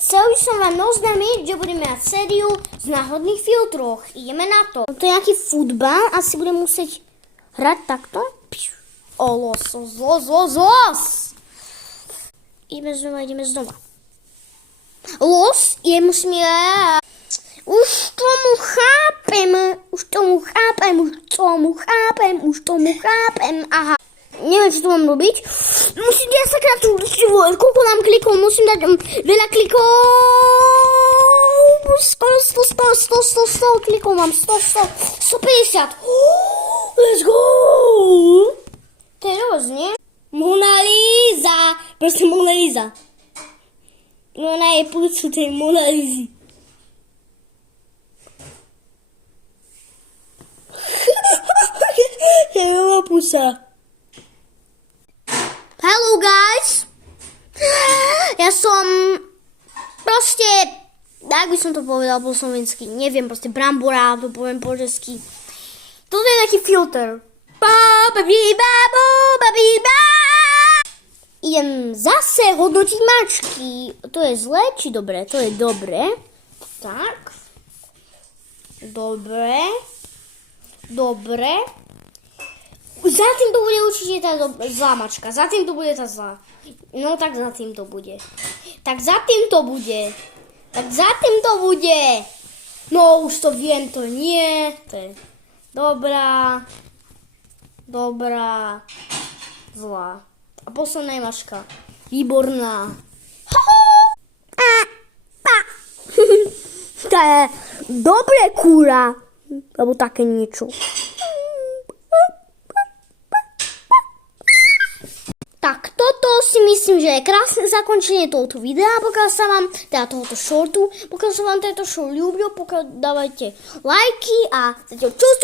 Chcel by som vám oznámiť, že budeme mať sériu z náhodných filtroch. Ideme na to. To je nejaký futbal, asi budem musieť hrať takto. O, los. Ideme znova. Los je musíme... Už tomu chápem. Aha. Neviem, čo tu mám robiť. Musím dať sakra tu, koľko nám klikov, musím dať veľa klikov. 100 klikov mám, 150. Let's go! To je dosť, nie? Mona Lisa. Proste Mona Lisa. No ona je púcu tej Mona Lisy. Je veľa pusa. Hello guys. Ja som proste, tak by som to povedal po slovensky, neviem, proste brambora, to poviem po česky. Toto je taký filter. Idem zase hodnotiť mačky. To je zlé či dobré? To je dobré. Tak. Dobre. Za tým to bude určite tá zlá mačka. Za tým to bude tá zlá. No tak za tým to bude. No už to viem, to nie. To je dobrá. Zlá. A posledná je mačka. Výborná. To je dobre kúra. Alebo také niečo. Tak toto si myslím, že je krásne zakončenie tohoto videa, pokiaľ sa vám, teda tohoto shortu, pokiaľ sa vám tento short ľúbil, pokiaľ dávajte lajky a zatiaľ čus!